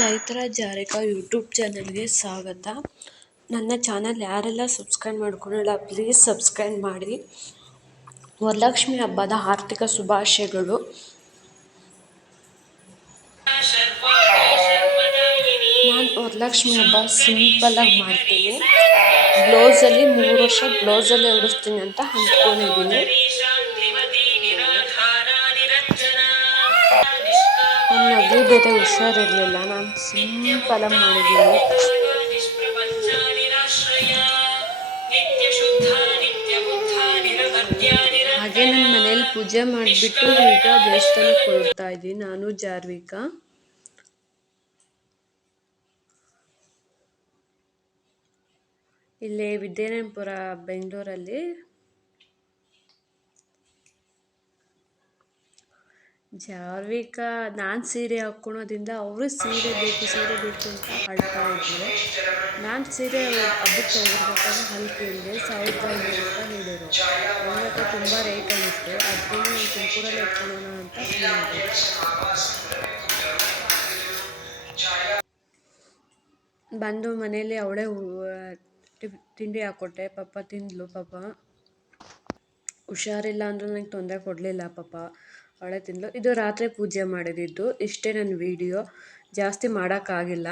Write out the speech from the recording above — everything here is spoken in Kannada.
ಚೈತ್ರ ಜಾರಿಕಾ ಯೂಟ್ಯೂಬ್ ಚಾನಲ್ಗೆ ಸ್ವಾಗತ. ನನ್ನ ಚಾನಲ್ ಯಾರೆಲ್ಲ ಸಬ್ಸ್ಕ್ರೈಬ್ ಮಾಡ್ಕೊಂಡಿಲ್ಲ ಪ್ಲೀಸ್ ಸಬ್ಸ್ಕ್ರೈಬ್ ಮಾಡಿ. ವರಲಕ್ಷ್ಮಿ ಹಬ್ಬದ ಆರ್ಥಿಕ ಶುಭಾಶಯಗಳು. ನಾನು ವರಲಕ್ಷ್ಮಿ ಹಬ್ಬ ಸಿಂಪಲ್ಲಾಗಿ ಮಾಡ್ತೀನಿ. ಬ್ಲೌಸಲ್ಲಿ ಮೂರು ವರ್ಷ ಬ್ಲೌಸಲ್ಲೇ ಉಡಿಸ್ತೀನಿ ಅಂತ ಅಂದ್ಕೊಂಡಿದ್ದೀನಿ. ಬೇರೆ ಹುಷಾರಿರಲಿಲ್ಲ. ನಾನು ಸಿಂಪಲಾಗಿ ಮಾಡಿದ್ದೀನಿ. ಹಾಗೆ ನನ್ನ ಮನೇಲಿ ಪೂಜೆ ಮಾಡಿಬಿಟ್ಟು ಈಗ ದೇವಸ್ಥಾನಕ್ಕೆ ಕೊಡ್ತಾ ಇದ್ದೀನಿ. ನಾನು ಜಾರ್ವಿಕ. ಇಲ್ಲೇ ವಿದ್ಯಾರಣ್ಯಪುರ ಬೆಂಗಳೂರಲ್ಲಿ. ಜಾರ್ವಿಕಾ ನಾನು ಸೀರೆ ಹಾಕ್ಕೊಳೋದ್ರಿಂದ ಅವರು ಸೀರೆ ಬೇಕು ಸೀರೆ ಬೇಕು ಅಂತ ಅಳ್ತಾ ಇದ್ದರು ನಾನು ಸೀರೆ ಹಬ್ಬಕ್ಕೆ ತಗೊಂಡ್ಬೇಕಾದ್ರೆ ಅಲ್ಲಿ ಕೇಳಿದೆ ಸಾವಿರದ ಐನೂರು ರೂಪಾಯಿ ಹೇಳಿದರು. ನನಗೆ ತುಂಬ ರೇಟ್ ಆಗಿತ್ತು. ಅದರಿಂದ ನಾನು ತುಮಕೂರಲ್ಲಿ ಇಟ್ಕೊಳ್ಳೋಣ ಅಂತ ಬಂದು ಮನೇಲಿ ಅವಳೇ ತಿಂಡಿ ಹಾಕ್ಕೊಟ್ಟೆ ಪಾಪ ತಿಂದಳು ಪಾಪ ಹುಷಾರಿಲ್ಲ ಅಂದರೂ ನನಗೆ ತೊಂದರೆ ಕೊಡಲಿಲ್ಲ ಪಾಪ ಅವಳೇ ತಿಂದಳು ಇದು ರಾತ್ರಿ ಪೂಜೆ ಮಾಡಿದ್ದು. ಇಷ್ಟೇ ನನ್ನ ವೀಡಿಯೋ ಜಾಸ್ತಿ ಮಾಡೋಕ್ಕಾಗಿಲ್ಲ.